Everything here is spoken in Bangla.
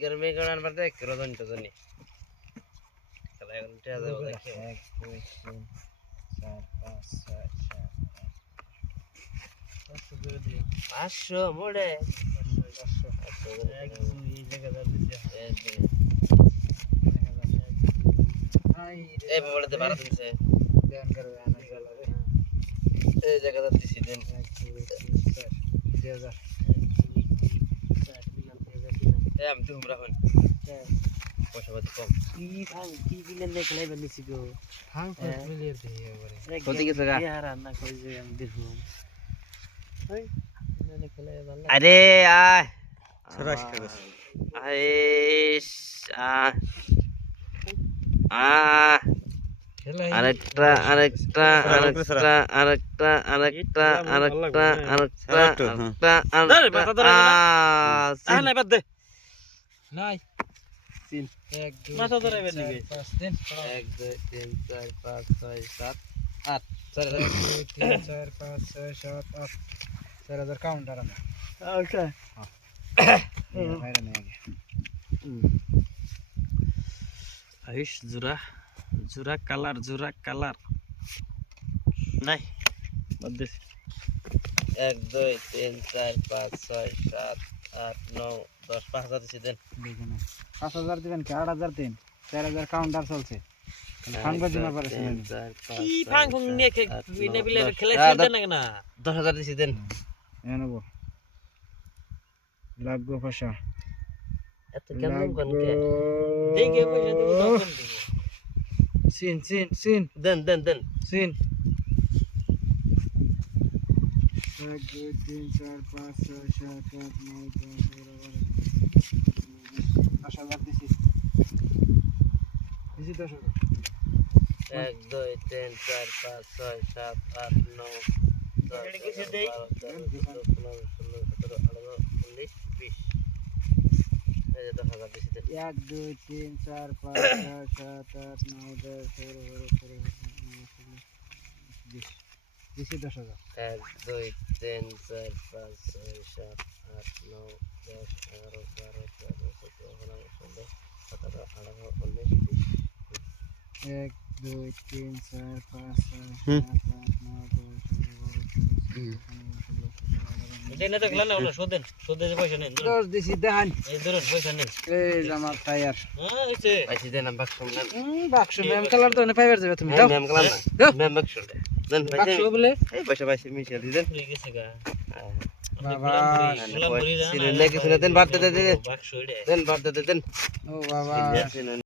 গরমে গড়ান পারতে রজন টজনি খেলা এখন টিয়া যাবো দেখি 1 2 3 4 5 6 7 500 মোড়ে 500 1 2 এই জায়গা দিছে এই বড়তে 12 দিছে ধ্যান করে আনা গেল রে এই জায়গাটা দিছি দেন 1 2 3 4 2000 এই আমি তো উমরা হন পয়সা পাতি কম কি দিলেন না খেলাই বানিয়েছি গো হাং মিলিয়ে দিয়ে এবারে কত গেছে গা আর রান্না করে যে আমি দেখব ওই না খেলাই ভালো আরে আয় সরাস করে আইস খেলাই আরেকটা নাই বাদ দে নাই তিন 1 2 মাথা ধরাইবেন নাকি 5 দিন 1 2 3 4 5 6 7 8 1 2 3 4 5 6 7 8 4000 কাউন্টার না ওকে বাইরে নিয়ে গে আইস জুরা কালার নাই বাদ দে 1 2 3 4 5 6 7 8 9 10 5000 দিছি দেন দেখেন 5000 দিবেন কি 8000 দিন 4000 কাউন্টার চলছে ফাঙ্গো দিনা পারেছেন কি ফাং ফুং নিয়ে বিনা বিলে খেলাই খেলতে না না 10000 দিছি দেন এনব লাগবো পয়সা এত কেমন কোন কে দেখে পয়সা দেব তখন দেব সিন দেন সিন 1 2 3 4 5 6 7 8 9 10 11 10000 দিছি 10000 1 2 3 4 5 6 7 8 9 10 1 2 3 4 5 6 7 8 9 10 11 12 13 1 2 3 4 5 6 7 8 9 10 11 12 13 14 15 16 17 18 19 20 1 2 3 4 5 6 7 8 9 10 এটা না তো খেলা না হলো শোধে যে পয়সা নেন 10 দিছি দেখান এই ধরুন পয়সা নেন এই জামা টায়ার হ্যাঁ হইছে পাইছি দেন বাক্স নেন বাক্স মেম কালার তো পাইবার যাবে তুমি দাও মেম কালাম না দাও। মেম বাক্স দেন বাক্স বলে এই পয়সা পাইছি মিশিয়ে দি দেন হয়ে গেছে গা বাবা সিনে লেগে সিনে দেন বাড়তে দেন বাক্স দেন বাড়তে দেন ও বাবা সিনে